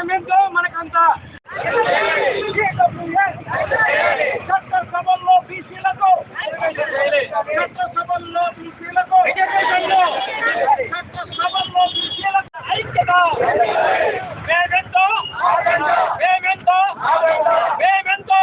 మనమేంటో మనకంతా చట్టసభల్లో బీసీలకు చట్టసభల్లో బీసీలకు చట్టసభల్లో బీసీలకు ఐక్యత మేమెంతో మేమెంతో మేమెంతో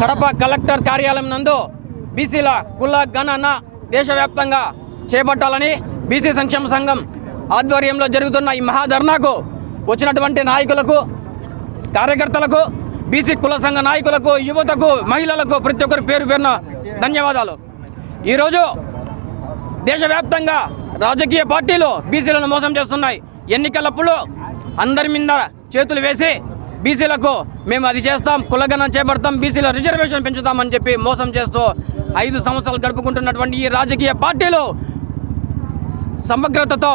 కడప కలెక్టర్ కార్యాలయం నందు బీసీల కుల గణన దేశవ్యాప్తంగా చేపట్టాలని బీసీ సంక్షేమ సంఘం ఆధ్వర్యంలో జరుగుతున్న ఈ మహాధర్నాకు వచ్చినటువంటి నాయకులకు, కార్యకర్తలకు, బీసీ కుల సంఘ నాయకులకు, యువతకు, మహిళలకు ప్రతి ఒక్కరి పేరు పేరున ధన్యవాదాలు. ఈరోజు దేశవ్యాప్తంగా రాజకీయ పార్టీలు బీసీలను మోసం చేస్తున్నాయి. ఎన్నికలప్పుడు అందరి మీద చేతులు వేసి బీసీలకు మేము అది చేస్తాం, కులగణన చేపడతాం, బీసీల రిజర్వేషన్ పెంచుతామని చెప్పి మోసం చేస్తూ 5 సంవత్సరాలు గడుపుకుంటున్నటువంటి ఈ రాజకీయ పార్టీలు సమగ్రతతో,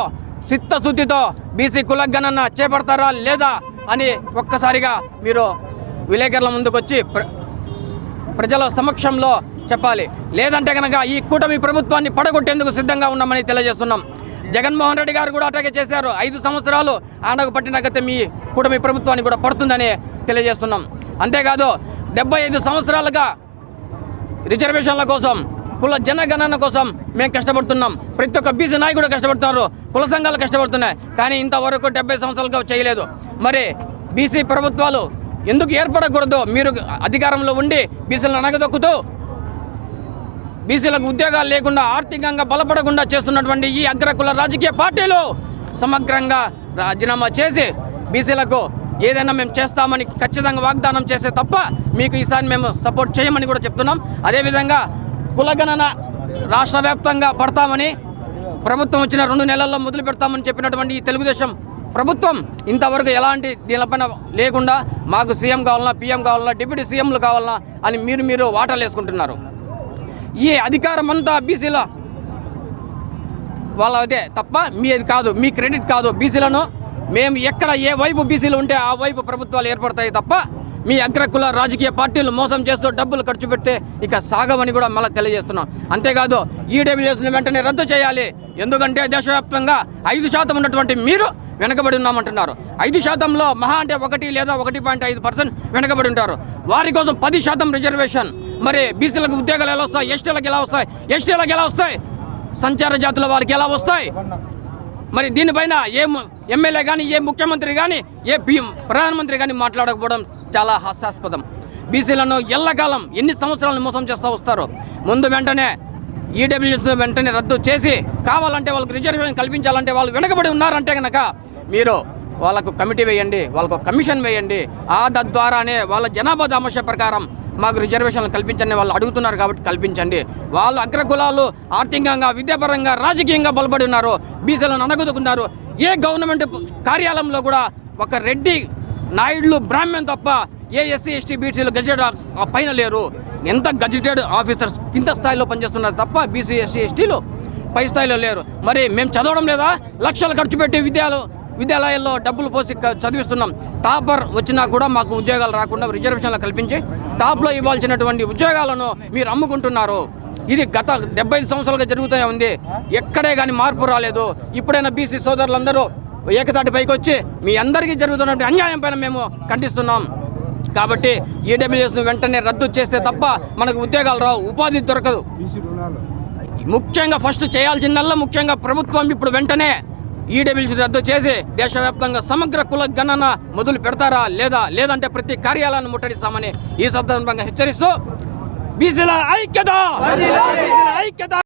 చిత్తశుద్ధితో బీసీ కులగణన చేపడతారా లేదా అని ఒక్కసారిగా మీరు విలేకరుల ముందుకు వచ్చి ప్రజల సమక్షంలో చెప్పాలి. లేదంటే కనుక ఈ కూటమి ప్రభుత్వాన్ని పడగొట్టేందుకు సిద్ధంగా ఉన్నామని తెలియజేస్తున్నాం. జగన్మోహన్ రెడ్డి గారు కూడా అటాకే చేశారు. 5 సంవత్సరాలు ఆనకు పట్టిన గత మీ కూటమి ప్రభుత్వాన్ని కూడా పడుతుందని తెలియజేస్తున్నాం. అంతేకాదు 75 సంవత్సరాలుగా రిజర్వేషన్ల కోసం, కుల జనగణన కోసం మేము కష్టపడుతున్నాం. ప్రతి ఒక్క బీసీ నాయకుడు కష్టపడుతున్నారు, కుల సంఘాలు కష్టపడుతున్నాయి. కానీ ఇంతవరకు 70 సంవత్సరాలుగా చేయలేదు. మరి బీసీ ప్రభుత్వాలు ఎందుకు ఏర్పడకూడదు? మీరు అధికారంలో ఉండి బీసీలను అనగదొక్కుతూ బీసీలకు ఉద్యోగాలు లేకుండా, ఆర్థికంగా బలపడకుండా చేస్తున్నటువంటి ఈ అగ్రకుల రాజకీయ పార్టీలు సమగ్రంగా రాజీనామా చేసి బీసీలకు ఏదైనా మేము చేస్తామని ఖచ్చితంగా వాగ్దానం చేస్తే తప్ప మీకు ఈసారి మేము సపోర్ట్ చేయమని కూడా చెప్తున్నాం. అదేవిధంగా కులగణన రాష్ట్ర వ్యాప్తంగా పడతామని ప్రభుత్వం వచ్చిన 2 నెలల్లో మొదలు పెడతామని చెప్పినటువంటి ఈ తెలుగుదేశం ప్రభుత్వం ఇంతవరకు ఎలాంటి దీనిపైన లేకుండా మాకు సీఎం కావాలన్నా, పీఎం కావాలన్నా, డిప్యూటీ సీఎంలు కావాలన్నా అని మీరు వాటాలు వేసుకుంటున్నారు. ఈ అధికారం అంతా బీసీల వాళ్ళదే తప్ప మీది కాదు, మీ క్రెడిట్ కాదు. బీసీలను మేము ఎక్కడ ఏ వైపు బీసీలు ఉంటే ఆ వైపు ప్రభుత్వాలు ఏర్పడతాయి తప్ప మీ అగ్రకుల రాజకీయ పార్టీలు మోసం చేస్తూ డబ్బులు ఖర్చు పెడితే ఇక సాగమని కూడా మళ్ళీ తెలియజేస్తున్నాం. అంతేకాదు ఈడబ్ల్యూఎస్ని వెంటనే రద్దు చేయాలి. ఎందుకంటే దేశవ్యాప్తంగా 5% ఉన్నటువంటి మీరు వెనకబడి ఉన్నామంటున్నారు. 5%లో మహా అంటే 1 లేదా 1.5% వెనకబడి ఉంటారు. వారి కోసం 10% రిజర్వేషన్. మరి బీసీలకు ఉద్యోగాలు ఎలా వస్తాయి? ఎస్టీలకు ఎలా వస్తాయి? ఎస్టీలకు ఎలా వస్తాయి? సంచార జాతుల వారికి ఎలా వస్తాయి? మరి దీనిపైన ఏ ఎమ్మెల్యే కానీ, ఏ ముఖ్యమంత్రి కానీ, ఏ ప్రధానమంత్రి కానీ మాట్లాడకపోవడం చాలా హాస్యాస్పదం. బీసీలను ఎల్లకాలం ఎన్ని సంవత్సరాలను మోసం చేస్తూ వస్తారు. ముందు వెంటనే ఈడబ్ల్యూఎస్ వెంటనే రద్దు చేసి కావాలంటే వాళ్ళకు రిజర్వేషన్ కల్పించాలంటే వాళ్ళు వెనకబడి ఉన్నారంటే కనుక మీరు వాళ్ళకు కమిటీ వేయండి, వాళ్ళకు కమిషన్ వేయండి. తద్వారానే వాళ్ళ జనాభా దామస్య ప్రకారం మాకు రిజర్వేషన్లు కల్పించండి వాళ్ళు అడుగుతున్నారు కాబట్టి కల్పించండి. వాళ్ళు అగ్రకులాలు ఆర్థికంగా, విద్యాపరంగా, రాజకీయంగా బలపడి ఉన్నారు. బీసీలను అనగదుకున్నారు. ఏ గవర్నమెంట్ కార్యాలయంలో కూడా ఒక రెడ్డి, నాయుడులు, బ్రాహ్మణ్ తప్ప ఏ ఎస్సీ, ఎస్టీ, బీసీలు గజెటెడ్ పైన లేరు. ఎంత గజెటెడ్ ఆఫీసర్స్ కింద స్థాయిలో పనిచేస్తున్నారు తప్ప బీసీ, ఎస్సీ, ఎస్టీలు పై స్థాయిలో లేరు. మరి మేము చదవడం లేదా? లక్షలు ఖర్చు పెట్టి విద్యాలయాల్లో డబ్బులు పోసి చదివిస్తున్నాం. టాపర్ వచ్చినా కూడా మాకు ఉద్యోగాలు రాకుండా రిజర్వేషన్లు కల్పించి టాప్లో ఇవ్వాల్సినటువంటి ఉద్యోగాలను మీరు అమ్ముకుంటున్నారు. ఇది గత 75 సంవత్సరాలుగా జరుగుతూనే ఉంది. ఎక్కడే కానీ మార్పు రాలేదు. ఇప్పుడైనా బీసీ సోదరులందరూ ఏకతాటిపైకి వచ్చి మీ అందరికీ జరుగుతున్నటువంటి అన్యాయం పైన మేము ఖండిస్తున్నాం. కాబట్టి ఈడబ్ల్యూఎస్ను వెంటనే రద్దు చేస్తే తప్ప మనకు ఉద్యోగాలు రావు, ఉపాధి దొరకదు. ముఖ్యంగా ఫస్ట్ చేయాల్సిందల్లా ముఖ్యంగా ప్రభుత్వం ఇప్పుడు వెంటనే ఈడబ్ల్యూఎస్ రద్దు చేసి దేశవ్యాప్తంగా సమగ్ర కుల గణన మొదలు పెడతారా లేదంటే ప్రతి కార్యాలయాన్ని ముట్టడిస్తామని ఈ సందర్భంగా హెచ్చరిస్తూ బీసీల ఐక్యత.